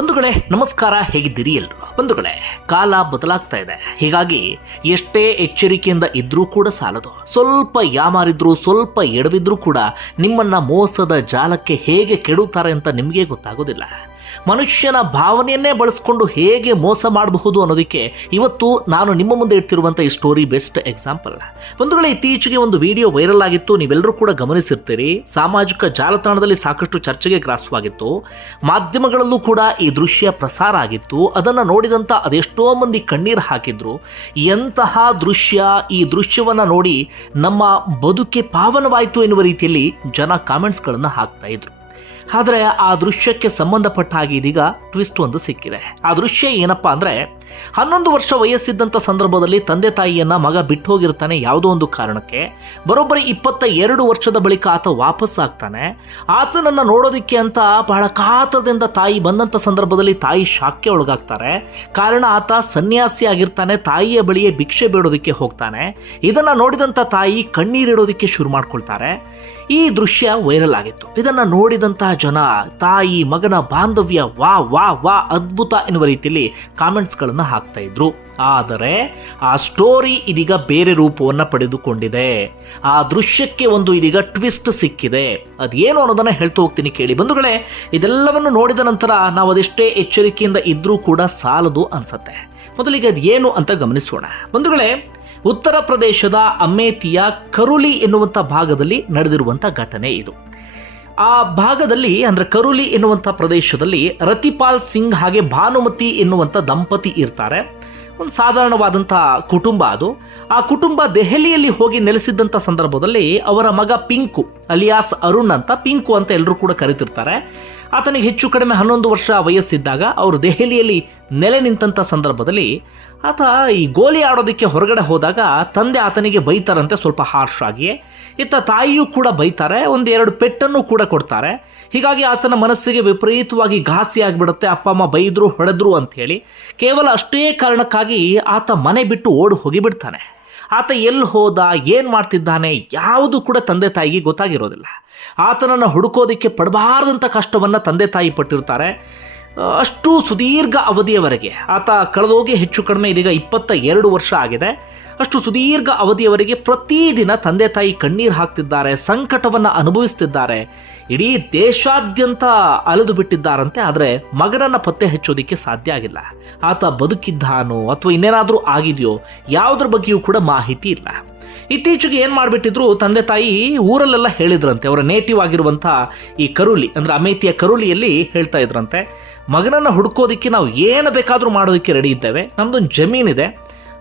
ಬಂಧುಗಳೇ, ನಮಸ್ಕಾರ, ಹೇಗಿದ್ದೀರಿ ಎಲ್ರು ಬಂಧುಗಳೇ, ಕಾಲ ಬದಲಾಗ್ತಾ ಇದೆ. ಹೀಗಾಗಿ ಎಷ್ಟೇ ಎಚ್ಚರಿಕೆಯಿಂದ ಇದ್ರೂ ಕೂಡ ಸಾಲದು. ಸ್ವಲ್ಪ ಯಾಮಾರಿದ್ರು, ಸ್ವಲ್ಪ ಎಡವಿದ್ರೂ ಕೂಡ ನಿಮ್ಮನ್ನ ಮೋಸದ ಜಾಲಕ್ಕೆ ಹೇಗೆ ಕೆಡುತ್ತಾರೆ ಅಂತ ನಿಮಗೆ ಗೊತ್ತಾಗೋದಿಲ್ಲ. ಮನುಷ್ಯನ ಭಾವನೆಯನ್ನೇ ಬಳಸ್ಕೊಂಡು ಹೇಗೆ ಮೋಸ ಮಾಡಬಹುದು ಅನ್ನೋದಕ್ಕೆ ಇವತ್ತು ನಾನು ನಿಮ್ಮ ಮುಂದೆ ಇಡ್ತಿರುವಂಥ ಈ ಸ್ಟೋರಿ ಬೆಸ್ಟ್ ಎಕ್ಸಾಂಪಲ್ ಬಂಧುಗಳೇ, ಇತ್ತೀಚೆಗೆ ಒಂದು ವಿಡಿಯೋ ವೈರಲ್ ಆಗಿತ್ತು. ನೀವೆಲ್ಲರೂ ಕೂಡ ಗಮನಿಸಿರ್ತೀರಿ. ಸಾಮಾಜಿಕ ಜಾಲತಾಣದಲ್ಲಿ ಸಾಕಷ್ಟು ಚರ್ಚೆಗೆ ಗ್ರಾಸವಾಗಿತ್ತು. ಮಾಧ್ಯಮಗಳಲ್ಲೂ ಕೂಡ ಈ ದೃಶ್ಯ ಪ್ರಸಾರ ಆಗಿತ್ತು. ಅದನ್ನು ನೋಡಿದಂಥ ಅದೆಷ್ಟೋ ಮಂದಿ ಕಣ್ಣೀರು ಹಾಕಿದ್ರು. ಎಂತಹ ದೃಶ್ಯ, ಈ ದೃಶ್ಯವನ್ನು ನೋಡಿ ನಮ್ಮ ಬದುಕೆ ಪಾವನವಾಯಿತು ಎನ್ನುವ ರೀತಿಯಲ್ಲಿ ಜನ ಕಾಮೆಂಟ್ಸ್ಗಳನ್ನು ಹಾಕ್ತಾ ಇದ್ರು. ಆದರೆ ಆ ದೃಶ್ಯಕ್ಕೆ ಸಂಬಂಧಪಟ್ಟ ಹಾಗೆ ಇದೀಗ ಟ್ವಿಸ್ಟ್ ಒಂದು ಸಿಕ್ಕಿದೆ. ಆ ದೃಶ್ಯ ಏನಪ್ಪ ಅಂದರೆ, ಹನ್ನೊಂದು ವರ್ಷ ವಯಸ್ಸಿದ್ದಂಥ ಸಂದರ್ಭದಲ್ಲಿ ತಂದೆ ತಾಯಿಯನ್ನ ಮಗ ಬಿಟ್ಟು ಹೋಗಿರ್ತಾನೆ ಯಾವುದೋ ಒಂದು ಕಾರಣಕ್ಕೆ, ಬರೋಬ್ಬರಿ ಇಪ್ಪತ್ತ ಎರಡು ವರ್ಷದ ಬಳಿಕ ಆತ ವಾಪಸ್ ಆಗ್ತಾನೆ. ಆತನನ್ನು ನೋಡೋದಕ್ಕೆ ಅಂತ ಬಹಳ ಕಾತರದಿಂದ ತಾಯಿ ಬಂದಂಥ ಸಂದರ್ಭದಲ್ಲಿ ತಾಯಿ ಶಾಕ್ಗೆ ಒಳಗಾಗ್ತಾರೆ. ಕಾರಣ ಆತ ಸನ್ಯಾಸಿ ಆಗಿರ್ತಾನೆ, ತಾಯಿಯ ಬಳಿಯೇ ಭಿಕ್ಷೆ ಬೇಡೋದಕ್ಕೆ ಹೋಗ್ತಾನೆ. ಇದನ್ನು ನೋಡಿದಂಥ ತಾಯಿ ಕಣ್ಣೀರಿಡೋದಕ್ಕೆ ಶುರು ಮಾಡ್ಕೊಳ್ತಾರೆ. ಈ ದೃಶ್ಯ ವೈರಲ್ ಆಗಿತ್ತು. ಇದನ್ನ ನೋಡಿದಂತಹ ಜನ ತಾಯಿ ಮಗನ ಬಾಂಧವ್ಯ ವಾ ವಾ ವಾ ಅದ್ಭುತ ಎನ್ನುವ ರೀತಿಯಲ್ಲಿ ಕಾಮೆಂಟ್ಸ್ಗಳನ್ನು ಹಾಕ್ತಾ ಇದ್ರು. ಆದರೆ ಆ ಸ್ಟೋರಿ ಇದೀಗ ಬೇರೆ ರೂಪವನ್ನು ಪಡೆದುಕೊಂಡಿದೆ. ಆ ದೃಶ್ಯಕ್ಕೆ ಒಂದು ಇದೀಗ ಟ್ವಿಸ್ಟ್ ಸಿಕ್ಕಿದೆ. ಅದೇನು ಅನ್ನೋದನ್ನು ಹೇಳ್ತಾ ಹೋಗ್ತೀನಿ ಕೇಳಿ. ಬಂಧುಗಳೇ, ಇದೆಲ್ಲವನ್ನು ನೋಡಿದ ನಂತರ ನಾವು ಅದೆಷ್ಟೇ ಎಚ್ಚರಿಕೆಯಿಂದ ಇದ್ರೂ ಕೂಡ ಸಾಲದು ಅನ್ಸತ್ತೆ. ಮೊದಲಿಗೆ ಅದೇನು ಅಂತ ಗಮನಿಸೋಣ. ಬಂಧುಗಳೇ, ಉತ್ತರ ಪ್ರದೇಶದ ಅಮೇಥಿಯ ಕರುಲಿ ಎನ್ನುವಂಥ ಭಾಗದಲ್ಲಿ ನಡೆದಿರುವಂಥ ಘಟನೆ ಇದು. ಆ ಭಾಗದಲ್ಲಿ ಅಂದ್ರೆ ಕರುಲಿ ಎನ್ನುವಂಥ ಪ್ರದೇಶದಲ್ಲಿ ರತಿಪಾಲ್ ಸಿಂಗ್ ಹಾಗೆ ಭಾನುಮತಿ ಎನ್ನುವಂಥ ದಂಪತಿ ಇರ್ತಾರೆ. ಒಂದು ಸಾಧಾರಣವಾದಂಥ ಕುಟುಂಬ ಅದು. ಆ ಕುಟುಂಬ ದೆಹಲಿಯಲ್ಲಿ ಹೋಗಿ ನೆಲೆಸಿದ್ದಂಥ ಸಂದರ್ಭದಲ್ಲಿ ಅವರ ಮಗ ಪಿಂಕು, ಅಲಿಯಾಸ್ ಅರುಣ್ ಅಂತ ಪಿಂಕು ಅಂತ ಎಲ್ಲರೂ ಕೂಡ ಕರಿತಿರ್ತಾರೆ. ಆತನಿಗೆ ಹೆಚ್ಚು ಕಡಿಮೆ ಹನ್ನೊಂದು ವರ್ಷ ವಯಸ್ಸಿದ್ದಾಗ ಅವರು ದೆಹಲಿಯಲ್ಲಿ ನೆಲೆ ನಿಂತಹ ಸಂದರ್ಭದಲ್ಲಿ ಆತ ಈ ಗೋಲಿ ಆಡೋದಕ್ಕೆ ಹೊರಗಡೆ ಹೋದಾಗ ತಂದೆ ಆತನಿಗೆ ಬೈತಾರಂತೆ ಸ್ವಲ್ಪ ಹಾರ್ಶ್ ಆಗಿ ಇತ್ತ ತಾಯಿಯೂ ಕೂಡ ಬೈತಾರೆ, ಒಂದೆರಡು ಪೆಟ್ಟನ್ನು ಕೂಡ ಕೊಡ್ತಾರೆ. ಹೀಗಾಗಿ ಆತನ ಮನಸ್ಸಿಗೆ ವಿಪರೀತವಾಗಿ ಘಾಸಿ ಆಗಿಬಿಡುತ್ತೆ, ಅಪ್ಪ, ಅಮ್ಮ ಬೈದ್ರು, ಹೊಡೆದ್ರು ಅಂತ ಹೇಳಿ. ಕೇವಲ ಅಷ್ಟೇ ಕಾರಣಕ್ಕಾಗಿ ಆತ ಮನೆ ಬಿಟ್ಟು ಓಡಿ ಹೋಗಿಬಿಡ್ತಾನೆ. ಆತ ಎಲ್ಲಿ ಹೋದ, ಏನು ಮಾಡ್ತಿದ್ದಾನೆ, ಯಾವುದು ಕೂಡ ತಂದೆ ತಾಯಿಗೆ ಗೊತ್ತಾಗಿರೋದಿಲ್ಲ. ಆತನನ್ನು ಹುಡುಕೋದಕ್ಕೆ ಪಡಬಾರ್ದಂಥ ಕಷ್ಟವನ್ನು ತಂದೆ ತಾಯಿ ಪಟ್ಟಿರ್ತಾರೆ. ಅಷ್ಟು ಸುದೀರ್ಘ ಅವಧಿಯವರೆಗೆ. ಆತ ಕಳೆದೋಗಿ ಹೆಚ್ಚು ಕಡಿಮೆ ಇದೀಗ ಇಪ್ಪತ್ತ ಎರಡು ವರ್ಷ ಆಗಿದೆ. ಅಷ್ಟು ಸುದೀರ್ಘ ಅವಧಿಯವರೆಗೆ ಪ್ರತಿದಿನ ತಂದೆ ತಾಯಿ ಕಣ್ಣೀರು ಹಾಕ್ತಿದ್ದಾರೆ, ಸಂಕಟವನ್ನು ಅನುಭವಿಸ್ತಿದ್ದಾರೆ. ಇಡೀ ದೇಶಾದ್ಯಂತ ಅಲೆದು ಬಿಟ್ಟಿದ್ದಾರಂತೆ, ಆದರೆ ಮಗನನ್ನು ಪತ್ತೆ ಹಚ್ಚೋದಕ್ಕೆ ಸಾಧ್ಯ ಆಗಿಲ್ಲ. ಆತ ಬದುಕಿದ್ದಾನೋ ಅಥವಾ ಇನ್ನೇನಾದರೂ ಆಗಿದೆಯೋ, ಯಾವುದ್ರ ಬಗ್ಗೆಯೂ ಕೂಡ ಮಾಹಿತಿ ಇಲ್ಲ. ಇತ್ತೀಚೆಗೆ ಏನು ಮಾಡಿಬಿಟ್ಟಿದ್ರು, ತಂದೆ ತಾಯಿ ಊರಲ್ಲೆಲ್ಲ ಹೇಳಿದ್ರಂತೆ. ಅವರ ನೇಟಿವ್ ಆಗಿರುವಂಥ ಈ ಕರುಲಿ ಅಂದರೆ ಅಮೇತಿಯ ಕರುಲಿಯಲ್ಲಿ ಹೇಳ್ತಾ ಇದ್ರಂತೆ, ಮಗನನ್ನು ಹುಡ್ಕೋದಕ್ಕೆ ನಾವು ಏನು ಬೇಕಾದರೂ ಮಾಡೋದಕ್ಕೆ ರೆಡಿ ಇದ್ದೇವೆ. ನಮ್ಮದೊಂದು ಜಮೀನಿದೆ.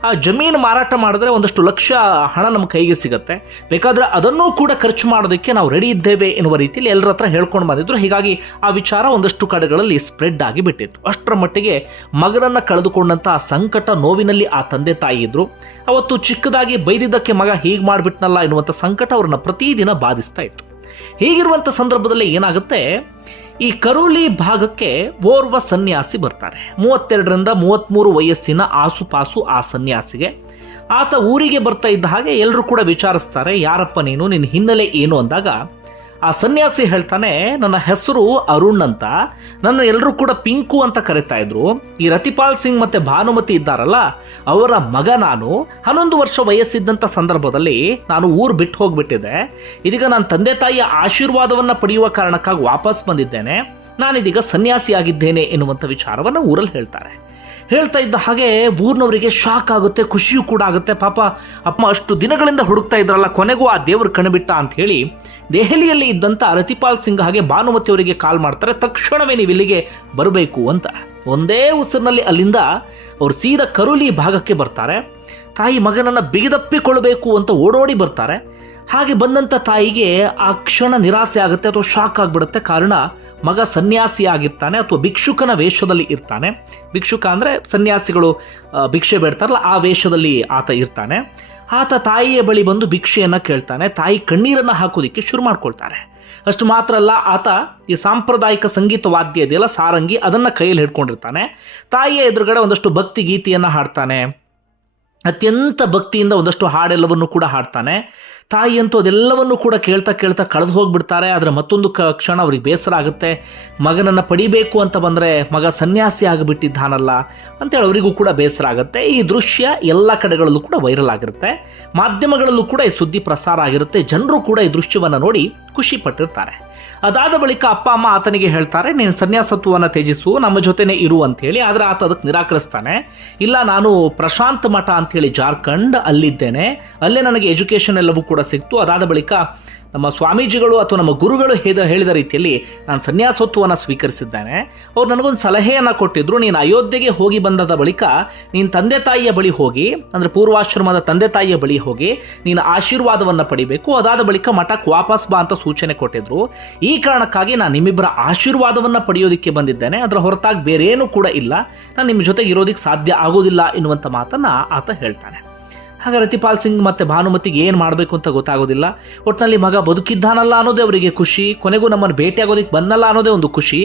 ಆ ಜಮೀನು ಮಾರಾಟ ಮಾಡಿದ್ರೆ ಒಂದಷ್ಟು ಲಕ್ಷ ಹಣ ನಮ್ಮ ಕೈಗೆ ಸಿಗುತ್ತೆ. ಬೇಕಾದರೆ ಅದನ್ನೂ ಕೂಡ ಖರ್ಚು ಮಾಡೋದಕ್ಕೆ ನಾವು ರೆಡಿ ಇದ್ದೇವೆ ಎನ್ನುವ ರೀತಿಯಲ್ಲಿ ಎಲ್ಲರ ಹತ್ರ ಹೇಳ್ಕೊಂಡು ಬಂದಿದ್ರು. ಹೀಗಾಗಿ ಆ ವಿಚಾರ ಒಂದಷ್ಟು ಕಡೆಗಳಲ್ಲಿ ಸ್ಪ್ರೆಡ್ ಆಗಿ ಬಿಟ್ಟಿತ್ತು. ಅಷ್ಟರ ಮಟ್ಟಿಗೆ ಮಗನನ್ನು ಕಳೆದುಕೊಂಡಂಥ ಆ ಸಂಕಟ ನೋವಿನಲ್ಲಿ ಆ ತಂದೆ ತಾಯಿ ಇದ್ರು. ಅವತ್ತು ಚಿಕ್ಕದಾಗಿ ಬೈದಿದ್ದಕ್ಕೆ ಮಗ ಹೀಗೆ ಮಾಡಿಬಿಟ್ನಲ್ಲ ಎನ್ನುವಂಥ ಸಂಕಟ ಅವ್ರನ್ನ ಪ್ರತಿದಿನ ಬಾಧಿಸ್ತಾ ಇತ್ತು. ಹೀಗಿರುವಂಥ ಸಂದರ್ಭದಲ್ಲಿ ಏನಾಗುತ್ತೆ? ಈ ಕರೋಲಿ ಭಾಗಕ್ಕೆ ಓರ್ವ ಸನ್ಯಾಸಿ ಬರ್ತಾರೆ. ಮೂವತ್ತೆರಡರಿಂದ ಮೂವತ್ತ್ಮೂರು ವಯಸ್ಸಿನ ಆಸುಪಾಸು ಆ ಸನ್ಯಾಸಿಗೆ. ಆತ ಊರಿಗೆ ಬರ್ತಾ ಇದ್ದ ಹಾಗೆ ಎಲ್ಲರೂ ಕೂಡ ವಿಚಾರಿಸ್ತಾರೆ, ಯಾರಪ್ಪ ನೀನು, ನಿನ್ನ ಹಿನ್ನೆಲೆ ಏನು ಅಂದಾಗ ಆ ಸನ್ಯಾಸಿ ಹೇಳ್ತಾನೆ, ನನ್ನ ಹೆಸರು ಅರುಣ್ ಅಂತ. ನನ್ನ ಎಲ್ಲರೂ ಕೂಡ ಪಿಂಕು ಅಂತ ಕರಿತಾ ಇದ್ರು. ಈ ರತಿಪಾಲ್ ಸಿಂಗ್ ಮತ್ತೆ ಭಾನುಮತಿ ಇದ್ದಾರಲ್ಲ, ಅವರ ಮಗ ನಾನು. ಹನ್ನೊಂದು ವರ್ಷ ವಯಸ್ಸಿದ್ದಂಥ ಸಂದರ್ಭದಲ್ಲಿ ನಾನು ಊರು ಬಿಟ್ಟು ಹೋಗ್ಬಿಟ್ಟಿದ್ದೆ. ಇದೀಗ ನಾನು ತಂದೆ ತಾಯಿಯ ಆಶೀರ್ವಾದವನ್ನು ಪಡೆಯುವ ಕಾರಣಕ್ಕಾಗಿ ವಾಪಸ್ ಬಂದಿದ್ದೇನೆ. ನಾನಿದೀಗ ಸನ್ಯಾಸಿಯಾಗಿದ್ದೇನೆ ಎನ್ನುವಂಥ ವಿಚಾರವನ್ನು ಊರಲ್ಲಿ ಹೇಳ್ತಾರೆ. ಹೇಳ್ತಾ ಇದ್ದ ಹಾಗೆ ಊರಿನವರಿಗೆ ಶಾಕ್ ಆಗುತ್ತೆ, ಖುಷಿಯೂ ಕೂಡ ಆಗುತ್ತೆ. ಪಾಪ ಅಪ್ಪ ಅಷ್ಟು ದಿನಗಳಿಂದ ಹುಡುಕ್ತಾ ಇದ್ರಲ್ಲ, ಕೊನೆಗೂ ಆ ದೇವರು ಕಣ್ಬಿಟ್ಟ ಅಂತ ಹೇಳಿ ದೆಹಲಿಯಲ್ಲಿ ಇದ್ದಂಥ ರತಿಪಾಲ್ ಸಿಂಗ್ ಹಾಗೆ ಭಾನುಮತಿ ಅವರಿಗೆ ಕಾಲ್ ಮಾಡ್ತಾರೆ. ತಕ್ಷಣವೇ ನೀವು ಇಲ್ಲಿಗೆ ಬರಬೇಕು ಅಂತ. ಒಂದೇ ಉಸಿರಿನಲ್ಲಿ ಅಲ್ಲಿಂದ ಅವ್ರು ಸೀದಾ ಕರುಲಿ ಭಾಗಕ್ಕೆ ಬರ್ತಾರೆ. ತಾಯಿ ಮಗನನ್ನು ಬಿಗಿದಪ್ಪಿಕೊಳ್ಬೇಕು ಅಂತ ಓಡೋಡಿ ಬರ್ತಾರೆ. ಹಾಗೆ ಬಂದಂಥ ತಾಯಿಗೆ ಆ ಕ್ಷಣ ನಿರಾಸೆ ಆಗುತ್ತೆ ಅಥವಾ ಶಾಕ್ ಆಗಿಬಿಡುತ್ತೆ. ಕಾರಣ ಮಗ ಸನ್ಯಾಸಿ ಆಗಿರ್ತಾನೆ ಅಥವಾ ಭಿಕ್ಷುಕನ ವೇಷದಲ್ಲಿ ಇರ್ತಾನೆ. ಭಿಕ್ಷುಕ ಅಂದರೆ ಸನ್ಯಾಸಿಗಳು ಭಿಕ್ಷೆ ಬೇಡ್ತಾರಲ್ಲ, ಆ ವೇಷದಲ್ಲಿ ಆತ ಇರ್ತಾನೆ. ಆತ ತಾಯಿಯ ಬಳಿ ಬಂದು ಭಿಕ್ಷೆಯನ್ನು ಕೇಳ್ತಾನೆ. ತಾಯಿ ಕಣ್ಣೀರನ್ನು ಹಾಕೋದಿಕ್ಕೆ ಶುರು ಮಾಡ್ಕೊಳ್ತಾರೆ. ಅಷ್ಟು ಮಾತ್ರ ಅಲ್ಲ, ಆತ ಈ ಸಾಂಪ್ರದಾಯಿಕ ಸಂಗೀತ ವಾದ್ಯ ಇದೆಯಲ್ಲ, ಸಾರಂಗಿ, ಅದನ್ನು ಕೈಯಲ್ಲಿ ಹಿಡ್ಕೊಂಡಿರ್ತಾನೆ. ತಾಯಿಯ ಎದುರುಗಡೆ ಒಂದಷ್ಟು ಭಕ್ತಿ ಗೀತೆಯನ್ನು ಹಾಡ್ತಾನೆ. ಅತ್ಯಂತ ಭಕ್ತಿಯಿಂದ ಒಂದಷ್ಟು ಹಾಡೆಲ್ಲವನ್ನು ಕೂಡ ಹಾಡ್ತಾನೆ. ತಾಯಿ ಅಂತೂ ಅದೆಲ್ಲವನ್ನು ಕೂಡ ಕೇಳ್ತಾ ಕೇಳ್ತಾ ಕಳೆದು ಹೋಗಿಬಿಡ್ತಾರೆ. ಆದರೆ ಮತ್ತೊಂದು ಕ್ಷಣ ಅವ್ರಿಗೆ ಬೇಸರ ಆಗುತ್ತೆ. ಮಗನನ್ನು ಪಡಿಬೇಕು ಅಂತ ಬಂದರೆ ಮಗ ಸನ್ಯಾಸಿ ಆಗಿಬಿಟ್ಟಿದ್ದಾನಲ್ಲ ಅಂತೇಳಿ ಅವರಿಗೂ ಕೂಡ ಬೇಸರ ಆಗುತ್ತೆ. ಈ ದೃಶ್ಯ ಎಲ್ಲ ಕಡೆಗಳಲ್ಲೂ ಕೂಡ ವೈರಲ್ ಆಗಿರುತ್ತೆ. ಮಾಧ್ಯಮಗಳಲ್ಲೂ ಕೂಡ ಈ ಸುದ್ದಿ ಪ್ರಸಾರ ಆಗಿರುತ್ತೆ. ಜನರು ಕೂಡ ಈ ದೃಶ್ಯವನ್ನು ನೋಡಿ ಖುಷಿ ಪಟ್ಟಿರ್ತಾರೆ. ಅದಾದ ಬಳಿಕ ಅಪ್ಪ, ಅಮ್ಮ ಆತನಿಗೆ ಹೇಳ್ತಾರೆ, ನೀನು ಸನ್ಯಾಸತ್ವವನ್ನು ತ್ಯಜಿಸು, ನಮ್ಮ ಜೊತೆನೇ ಇರು ಅಂತೇಳಿ ಆದರೆ ಆತ ಅದಕ್ಕೆ ನಿರಾಕರಿಸ್ತಾನೆ. ಇಲ್ಲ, ನಾನು ಪ್ರಶಾಂತ್ ಮಠ ಅಂತೇಳಿ ಜಾರ್ಖಂಡ್ ಅಲ್ಲಿದ್ದೇನೆ. ಅಲ್ಲೇ ನನಗೆ ಎಜುಕೇಷನ್ ಎಲ್ಲವೂ ಕೂಡ ಸಿಕ್ತು. ಅದಾದ ಬಳಿಕ ನಮ್ಮ ಸ್ವಾಮೀಜಿಗಳು ಅಥವಾ ನಮ್ಮ ಗುರುಗಳು ಹೇದ, ಹೇಳಿದ ರೀತಿಯಲ್ಲಿ ನಾನು ಸನ್ಯಾಸತ್ವವನ್ನು ಸ್ವೀಕರಿಸಿದ್ದೇನೆ. ಅವ್ರು ನನಗೊಂದು ಸಲಹೆಯನ್ನು ಕೊಟ್ಟಿದ್ರು, ನೀನು ಅಯೋಧ್ಯೆಗೆ ಹೋಗಿ ಬಂದದ ಬಳಿಕ ನೀನು ತಂದೆ ತಾಯಿಯ ಬಳಿ ಹೋಗಿ, ಅಂದರೆ ಪೂರ್ವಾಶ್ರಮದ ತಂದೆ ತಾಯಿಯ ಬಳಿ ಹೋಗಿ ನೀನು ಆಶೀರ್ವಾದವನ್ನು ಪಡಿಬೇಕು. ಅದಾದ ಬಳಿಕ ಮಠಕ್ಕೆ ವಾಪಸ್ ಬಾ ಅಂತ ಸೂಚನೆ ಕೊಟ್ಟಿದ್ರು. ಈ ಕಾರಣಕ್ಕಾಗಿ ನಾನು ನಿಮ್ಮಿಬ್ಬರ ಆಶೀರ್ವಾದವನ್ನು ಪಡೆಯೋದಕ್ಕೆ ಬಂದಿದ್ದೇನೆ. ಅದರ ಹೊರತಾಗಿ ಬೇರೇನೂ ಕೂಡ ಇಲ್ಲ. ನಾನು ನಿಮ್ಮ ಜೊತೆಗೆ ಇರೋದಕ್ಕೆ ಸಾಧ್ಯ ಆಗೋದಿಲ್ಲ ಎನ್ನುವಂಥ ಮಾತನ್ನು ಆತ ಹೇಳ್ತಾನೆ. ಆಗ ರತಿಪಾಲ್ ಸಿಂಗ್ ಮತ್ತೆ ಭಾನುಮತಿಗೆ ಏನು ಮಾಡಬೇಕು ಅಂತ ಗೊತ್ತಾಗೋದಿಲ್ಲ. ಒಟ್ಟಿನಲ್ಲಿ ಮಗ ಬದುಕಿದ್ದಾನಲ್ಲ ಅನ್ನೋದೇ ಅವರಿಗೆ ಖುಷಿ, ಕೊನೆಗೂ ನಮ್ಮನ್ನು ಭೇಟಿಯಾಗೋದಕ್ಕೆ ಬಂದಲ್ಲ ಅನ್ನೋದೇ ಒಂದು ಖುಷಿ.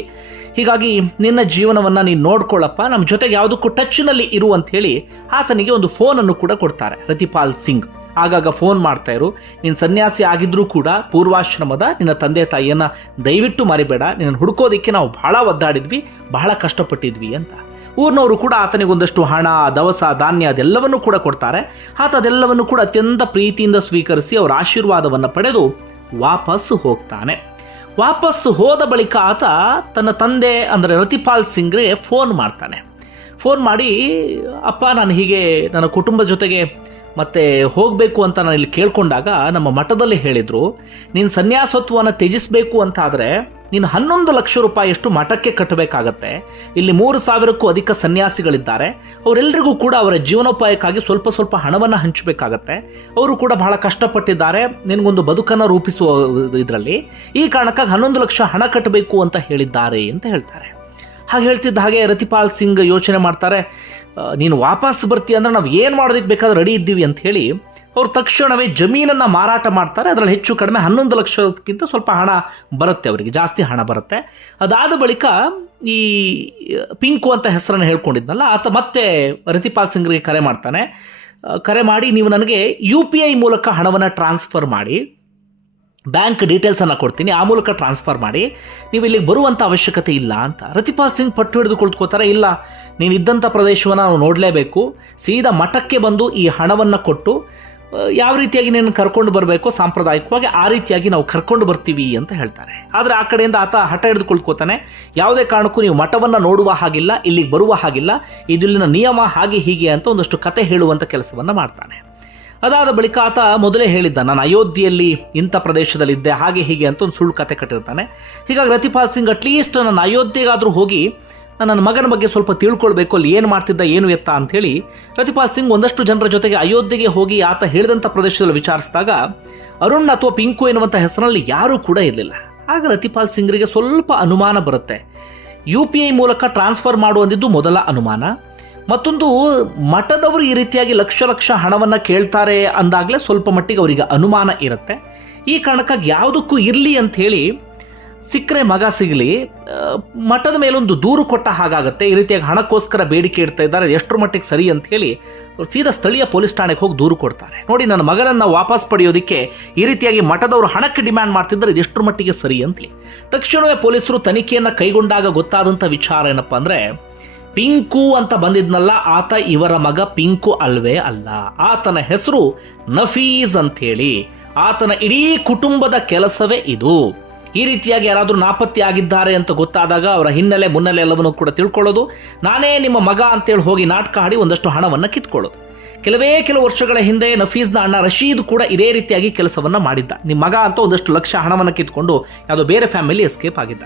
ಹೀಗಾಗಿ ನಿನ್ನ ಜೀವನವನ್ನು ನೀನು ನೋಡ್ಕೊಳ್ಳಪ್ಪ ನಮ್ಮ ಜೊತೆಗೆ ಯಾವುದಕ್ಕೂ ಟಚ್ನಲ್ಲಿ ಇರು ಅಂತ ಹೇಳಿ ಆತನಿಗೆ ಒಂದು ಫೋನನ್ನು ಕೂಡ ಕೊಡ್ತಾರೆ, ರತಿಪಾಲ್ ಸಿಂಗ್. ಆಗಾಗ ಫೋನ್ ಮಾಡ್ತಾ ಇರು. ನೀನು ಸನ್ಯಾಸಿ ಆಗಿದ್ರೂ ಕೂಡ ಪೂರ್ವಾಶ್ರಮದ ನಿನ್ನ ತಂದೆ ತಾಯಿಯನ್ನು ದಯವಿಟ್ಟು ಮರಿಬೇಡ ನಿನ್ನ ಹುಡುಕೋದಿಕ್ಕೆ ನಾವು ಬಹಳ ಒದ್ದಾಡಿದ್ವಿ ಬಹಳ ಕಷ್ಟಪಟ್ಟಿದ್ವಿ ಅಂತ. ಊರಿನವರು ಕೂಡ ಆತನಿಗೊಂದಷ್ಟು ಹಣ, ದವಸ, ಧಾನ್ಯ ಅದೆಲ್ಲವನ್ನು ಕೂಡ ಕೊಡ್ತಾರೆ. ಆತ ಅದೆಲ್ಲವನ್ನು ಕೂಡ ಅತ್ಯಂತ ಪ್ರೀತಿಯಿಂದ ಸ್ವೀಕರಿಸಿ ಅವರ ಆಶೀರ್ವಾದವನ್ನು ಪಡೆದು ವಾಪಸ್ ಹೋಗ್ತಾನೆ. ವಾಪಸ್ ಹೋದ ಬಳಿಕ ಆತ ತನ್ನ ತಂದೆ ಅಂದರೆ ರತಿಪಾಲ್ ಸಿಂಗ್ಗೆ ಫೋನ್ ಮಾಡ್ತಾನೆ. ಫೋನ್ ಮಾಡಿ, ಅಪ್ಪ, ನಾನು ಹೀಗೆ ನನ್ನ ಕುಟುಂಬದ ಜೊತೆಗೆ ಮತ್ತೆ ಹೋಗಬೇಕು ಅಂತ ನಾನು ಇಲ್ಲಿ ಕೇಳ್ಕೊಂಡಾಗ ನಮ್ಮ ಮಠದಲ್ಲಿ ಹೇಳಿದರು, ನೀನು ಸನ್ಯಾಸತ್ವವನ್ನು ತ್ಯಜಿಸಬೇಕು ಅಂತ ಆದರೆ ನೀನು ಹನ್ನೊಂದು ಲಕ್ಷ ರೂಪಾಯಿಯಷ್ಟು ಮಠಕ್ಕೆ ಕಟ್ಟಬೇಕಾಗತ್ತೆ. ಇಲ್ಲಿ ಮೂರು ಸಾವಿರಕ್ಕೂ ಅಧಿಕ ಸನ್ಯಾಸಿಗಳಿದ್ದಾರೆ. ಅವರೆಲ್ಲರಿಗೂ ಕೂಡ ಅವರ ಜೀವನೋಪಾಯಕ್ಕಾಗಿ ಸ್ವಲ್ಪ ಸ್ವಲ್ಪ ಹಣವನ್ನು ಹಂಚಬೇಕಾಗತ್ತೆ. ಅವರು ಕೂಡ ಬಹಳ ಕಷ್ಟಪಟ್ಟಿದ್ದಾರೆ. ನಿನಗೊಂದು ಬದುಕನ್ನು ರೂಪಿಸುವ ಇದರಲ್ಲಿ. ಈ ಕಾರಣಕ್ಕಾಗಿ ಹನ್ನೊಂದು ಲಕ್ಷ ಹಣ ಕಟ್ಟಬೇಕು ಅಂತ ಹೇಳಿದ್ದಾರೆ, ಅಂತ ಹೇಳ್ತಾರೆ. ಹಾಗೆ ಹೇಳ್ತಿದ್ದ ಹಾಗೆ ರತಿಪಾಲ್ ಸಿಂಗ್ ಯೋಚನೆ ಮಾಡ್ತಾರೆ ನೀನು ವಾಪಸ್ ಬರ್ತೀಯ ಅಂದ್ರೆ ನಾವು ಏನು ಮಾಡೋದಕ್ಕೆ ಬೇಕಾದ್ರೆ ರೆಡಿ ಇದ್ದೀವಿ ಅಂತ ಹೇಳಿ ಅವ್ರು ತಕ್ಷಣವೇ ಜಮೀನನ್ನು ಮಾರಾಟ ಮಾಡ್ತಾರೆ. ಅದರಲ್ಲಿ ಹೆಚ್ಚು ಕಡಿಮೆ ಹನ್ನೊಂದು ಲಕ್ಷಕ್ಕಿಂತ ಸ್ವಲ್ಪ ಹಣ ಬರುತ್ತೆ ಅವರಿಗೆ, ಜಾಸ್ತಿ ಹಣ ಬರುತ್ತೆ. ಅದಾದ ಬಳಿಕ ಈ ಪಿಂಕು ಅಂತ ಹೆಸರನ್ನು ಹೇಳ್ಕೊಂಡಿದ್ನಲ್ಲ, ಆತ ಮತ್ತೆ ರತಿಪಾಲ್ ಸಿಂಗ್ರಿಗೆ ಕರೆ ಮಾಡ್ತಾನೆ. ಕರೆ ಮಾಡಿ, ನೀವು ನನಗೆ ಯು ಪಿ ಐ ಮೂಲಕ ಹಣವನ್ನು ಟ್ರಾನ್ಸ್ಫರ್ ಮಾಡಿ. ಬ್ಯಾಂಕ್ ಡೀಟೇಲ್ಸನ್ನು ಕೊಡ್ತೀನಿ, ಆ ಮೂಲಕ ಟ್ರಾನ್ಸ್ಫರ್ ಮಾಡಿ. ನೀವು ಇಲ್ಲಿಗೆ ಬರುವಂಥ ಅವಶ್ಯಕತೆ ಇಲ್ಲ ಅಂತ. ರತಿಪಾಲ್ ಸಿಂಗ್ ಪಟ್ಟು ಹಿಡಿದು ಕುಳಿತುಕೋತಾರೆ ಇಲ್ಲ. ನೀನು ಇದ್ದಂಥ ಪ್ರದೇಶವನ್ನು ನಾವು ನೋಡಲೇಬೇಕು. ಸೀದಾ ಮಠಕ್ಕೆ ಬಂದು ಈ ಹಣವನ್ನು ಕೊಟ್ಟು ಯಾವ ರೀತಿಯಾಗಿ ನೀನು ಕರ್ಕೊಂಡು ಬರಬೇಕು ಸಾಂಪ್ರದಾಯಿಕವಾಗಿ ಆ ರೀತಿಯಾಗಿ ನಾವು ಕರ್ಕೊಂಡು ಬರ್ತೀವಿ ಅಂತ ಹೇಳ್ತಾರೆ. ಆದರೆ ಆ ಕಡೆಯಿಂದ ಆತ ಹಠ ಹಿಡಿದು ಕುಳ್ಕೋತಾನೆ ಯಾವುದೇ ಕಾರಣಕ್ಕೂ ನೀವು ಮಠವನ್ನು ನೋಡುವ ಹಾಗಿಲ್ಲ, ಇಲ್ಲಿಗೆ ಬರುವ ಹಾಗಿಲ್ಲ. ಇದಿಲ್ಲಿನ ನಿಯಮ, ಹಾಗೆ ಹೀಗೆ ಅಂತ ಒಂದಷ್ಟು ಕತೆ ಹೇಳುವಂಥ ಕೆಲಸವನ್ನು ಮಾಡ್ತಾನೆ. ಅದಾದ ಬಳಿಕ ಆತ ಮೊದಲೇ ಹೇಳಿದ್ದ, ನಾನು ಅಯೋಧ್ಯೆಯಲ್ಲಿ ಇಂಥ ಪ್ರದೇಶದಲ್ಲಿದ್ದೆ, ಹಾಗೆ ಹೀಗೆ ಅಂತ ಒಂದು ಸುಳ್ಳು ಕತೆ ಕಟ್ಟಿರ್ತಾನೆ. ಹೀಗಾಗಿ ರತಿಪಾಲ್ ಸಿಂಗ್ ಅಟ್ಲೀಸ್ಟ್ ನನ್ನ ಅಯೋಧ್ಯೆಗಾದರೂ ಹೋಗಿ ನಾನು ನನ್ನ ಮಗನ ಬಗ್ಗೆ ಸ್ವಲ್ಪ ತಿಳ್ಕೊಳ್ಬೇಕು, ಅಲ್ಲಿ ಏನು ಮಾಡ್ತಿದ್ದ, ಏನು ಎತ್ತ ಅಂಥೇಳಿ ರತಿಪಾಲ್ ಸಿಂಗ್ ಒಂದಷ್ಟು ಜನರ ಜೊತೆಗೆ ಅಯೋಧ್ಯೆಗೆ ಹೋಗಿ ಆತ ಹೇಳಿದಂಥ ಪ್ರದೇಶದಲ್ಲಿ ವಿಚಾರಿಸಿದಾಗ, ಅರುಣ್ ಅಥವಾ ಪಿಂಕು ಎನ್ನುವಂಥ ಹೆಸರಿನಲ್ಲಿ ಯಾರೂ ಕೂಡ ಇರಲಿಲ್ಲ. ಆಗ ರತಿಪಾಲ್ ಸಿಂಗ್ರಿಗೆ ಸ್ವಲ್ಪ ಅನುಮಾನ ಬರುತ್ತೆ. ಯು ಪಿ ಐ ಮೂಲಕ ಟ್ರಾನ್ಸ್ಫರ್ ಮಾಡುವಂದಿದ್ದು ಮೊದಲ ಅನುಮಾನ. ಮತ್ತೊಂದು, ಮಠದವರು ಈ ರೀತಿಯಾಗಿ ಲಕ್ಷ ಲಕ್ಷ ಹಣವನ್ನು ಕೇಳ್ತಾರೆ ಅಂದಾಗಲೇ ಸ್ವಲ್ಪ ಮಟ್ಟಿಗೆ ಅವರಿಗೆ ಅನುಮಾನ ಇರುತ್ತೆ. ಈ ಕಾರಣಕ್ಕಾಗಿ ಯಾವುದಕ್ಕೂ ಇರಲಿ ಅಂತ ಹೇಳಿ ಸಿಕ್ಕರೆ ಮಗ ಸಿಗಲಿ ಮಠದ ಮೇಲೊಂದು ದೂರು ಕೊಟ್ಟ ಹಾಗಾಗುತ್ತೆ. ಈ ರೀತಿಯಾಗಿ ಹಣಕ್ಕೋಸ್ಕರ ಬೇಡಿಕೆ ಇಡ್ತಾ ಇದ್ದಾರೆ. ಎಷ್ಟರ ಮಟ್ಟಿಗೆ ಸರಿ ಅಂತ ಹೇಳಿ ಅವ್ರು ಸೀದಾ ಸ್ಥಳೀಯ ಪೊಲೀಸ್ ಠಾಣೆಗೆ ಹೋಗಿ ದೂರು ಕೊಡ್ತಾರೆ. ನೋಡಿ, ನನ್ನ ಮಗನನ್ನು ವಾಪಸ್ ಪಡೆಯೋದಕ್ಕೆ ಈ ರೀತಿಯಾಗಿ ಮಠದವರು ಹಣಕ್ಕೆ ಡಿಮ್ಯಾಂಡ್ ಮಾಡ್ತಿದ್ದಾರೆ. ಇದು ಎಷ್ಟರ ಮಟ್ಟಿಗೆ ಸರಿ ಅಂತಲಿ ತಕ್ಷಣವೇ ಪೊಲೀಸರು ತನಿಖೆಯನ್ನು ಕೈಗೊಂಡಾಗ ಗೊತ್ತಾದಂಥ ವಿಚಾರ ಏನಪ್ಪ ಅಂದರೆ ಪಿಂಕು ಅಂತ ಬಂದಿದ್ನಲ್ಲ, ಆತ ಇವರ ಮಗ ಪಿಂಕು ಅಲ್ವೇ ಅಲ್ಲ. ಆತನ ಹೆಸರು ನಫೀಸ್ ಅಂಥೇಳಿ. ಆತನ ಇಡೀ ಕುಟುಂಬದ ಕೆಲಸವೇ ಇದು. ಈ ರೀತಿಯಾಗಿ ಯಾರಾದರೂ ನಾಪತ್ತೆ ಆಗಿದ್ದಾರೆ ಅಂತ ಗೊತ್ತಾದಾಗ ಅವರ ಹಿನ್ನೆಲೆ, ಮುನ್ನೆಲೆ ಎಲ್ಲವನ್ನು ಕೂಡ ತಿಳ್ಕೊಳ್ಳೋದು. ನಾನೇ ನಿಮ್ಮ ಮಗ ಅಂತೇಳಿ ಹೋಗಿ ನಾಟಕ ಆಡಿ ಒಂದಷ್ಟು ಹಣವನ್ನು ಕಿತ್ಕೊಳ್ಳೋದು. ಕೆಲವೇ ಕೆಲವು ವರ್ಷಗಳ ಹಿಂದೆ ನಫೀಸ್ನ ಅಣ್ಣ ರಶೀದ್ ಕೂಡ ಇದೇ ರೀತಿಯಾಗಿ ಕೆಲಸವನ್ನು ಮಾಡಿದ್ದ. ನಿಮ್ಮ ಮಗ ಅಂತ ಒಂದಷ್ಟು ಲಕ್ಷ ಹಣವನ್ನು ಕಿತ್ಕೊಂಡು ಯಾವುದೋ ಬೇರೆ ಫ್ಯಾಮಿಲಿ ಎಸ್ಕೇಪ್ ಆಗಿದ್ದ.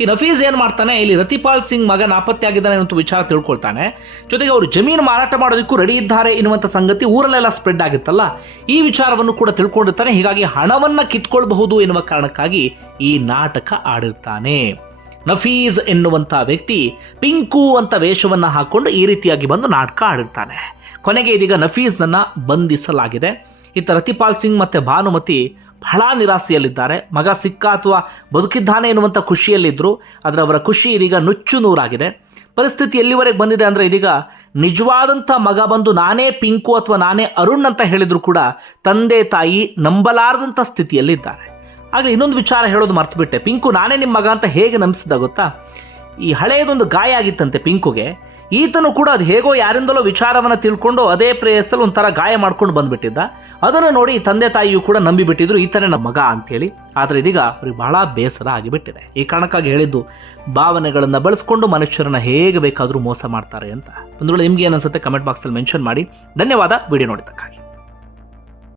ಈ ನಫೀಸ್ ಏನು ಮಾಡ್ತಾನೆ? ಇಲ್ಲಿ ರತಿಪಾಲ್ ಸಿಂಗ್ ಮಗ ನಾಪತ್ತೆ ಆಗಿದ್ದಾನೆ ಅಂತ ವಿಚಾರ ತಿಳ್ಕೊಳ್ತಾನೆ. ಜೊತೆಗೆ ಅವರು ಜಮೀನು ಮಾರಾಟ ಮಾಡೋದಕ್ಕೂ ರೆಡಿ ಇದ್ದಾರೆ ಎನ್ನುವಂಥ ಸಂಗತಿ ಊರಲ್ಲೆಲ್ಲ ಸ್ಪ್ರೆಡ್ ಆಗುತ್ತಲ್ಲ? ಈ ವಿಚಾರವನ್ನು ಕೂಡ ತಿಳ್ಕೊಂಡಿರ್ತಾನೆ. ಹೀಗಾಗಿ ಹಣವನ್ನು ಕಿತ್ಕೊಳ್ಬಹುದು ಎನ್ನುವ ಕಾರಣಕ್ಕಾಗಿ ಈ ನಾಟಕ ಆಡಿರ್ತಾನೆ. ನಫೀಸ್ ಎನ್ನುವಂಥ ವ್ಯಕ್ತಿ ಪಿಂಕು ಅಂತ ವೇಷವನ್ನು ಹಾಕೊಂಡು ಈ ರೀತಿಯಾಗಿ ಬಂದು ನಾಟಕ ಆಡಿರ್ತಾನೆ. ಕೊನೆಗೆ ಇದೀಗ ನಫೀಸ್ನನ್ನು ಬಂಧಿಸಲಾಗಿದೆ. ಇತ್ತ ರತಿಪಾಲ್ ಸಿಂಗ್ ಮತ್ತೆ ಭಾನುಮತಿ ಬಹಳ ನಿರಾಸೆಯಲ್ಲಿದ್ದಾರೆ. ಮಗ ಸಿಕ್ಕ ಅಥವಾ ಬದುಕಿದ್ದಾನೆ ಎನ್ನುವಂಥ ಖುಷಿಯಲ್ಲಿದ್ದರು ಆದರೆ ಅವರ ಖುಷಿ ಇದೀಗ ನುಚ್ಚು ನೂರಾಗಿದೆ. ಪರಿಸ್ಥಿತಿ ಎಲ್ಲಿವರೆಗೆ ಬಂದಿದೆ ಅಂದರೆ ಇದೀಗ ನಿಜವಾದಂಥ ಮಗ ಬಂದು ನಾನೇ ಪಿಂಕು ಅಥವಾ ನಾನೇ ಅರುಣ್ ಅಂತ ಹೇಳಿದರೂ ಕೂಡ ತಂದೆ ತಾಯಿ ನಂಬಲಾರದಂಥ ಸ್ಥಿತಿಯಲ್ಲಿದ್ದಾರೆ. ಆಗಲೇ ಇನ್ನೊಂದು ವಿಚಾರ ಹೇಳೋದು ಮರ್ತುಬಿಟ್ಟೆ. ಪಿಂಕು, ನಾನೇ ನಿಮ್ಮ ಮಗ ಅಂತ ಹೇಗೆ ನಂಬಿಸಿದ ಗೊತ್ತಾ? ಈ ಹಳೆಯದೊಂದು ಗಾಯ ಆಗಿತ್ತಂತೆ ಪಿಂಕುಗೆ. ಈತನು ಕೂಡ ಅದು ಹೇಗೋ ಯಾರಿಂದಲೋ ವಿಚಾರವನ್ನು ತಿಳ್ಕೊಂಡು ಅದೇ ಪ್ರೇಯಸ್ಸಲ್ಲಿ ಒಂಥರ ಗಾಯ ಮಾಡ್ಕೊಂಡು ಬಂದುಬಿಟ್ಟಿದ್ದ. ಅದನ್ನು ನೋಡಿ ತಂದೆ ತಾಯಿಯು ಕೂಡ ನಂಬಿಬಿಟ್ಟಿದ್ರು ಈತನೇ ನಮ್ಮ ಮಗ ಅಂಥೇಳಿ ಆದರೆ ಇದೀಗ ಅವ್ರಿಗೆ ಬಹಳ ಬೇಸರ ಆಗಿಬಿಟ್ಟಿದೆ. ಈ ಕಾರಣಕ್ಕಾಗಿ ಹೇಳಿದ್ದು, ಭಾವನೆಗಳನ್ನು ಬಳಸ್ಕೊಂಡು ಮನುಷ್ಯರನ್ನ ಹೇಗೆ ಬೇಕಾದರೂ ಮೋಸ ಮಾಡ್ತಾರೆ ಅಂತ. ಒಂದು ವೇಳೆ ನಿಮ್ಗೆ ಏನನ್ಸುತ್ತೆ ಕಮೆಂಟ್ ಬಾಕ್ಸಲ್ಲಿ ಮೆನ್ಷನ್ ಮಾಡಿ. ಧನ್ಯವಾದ ವಿಡಿಯೋ ನೋಡಿದ್ದಕ್ಕಾಗಿ.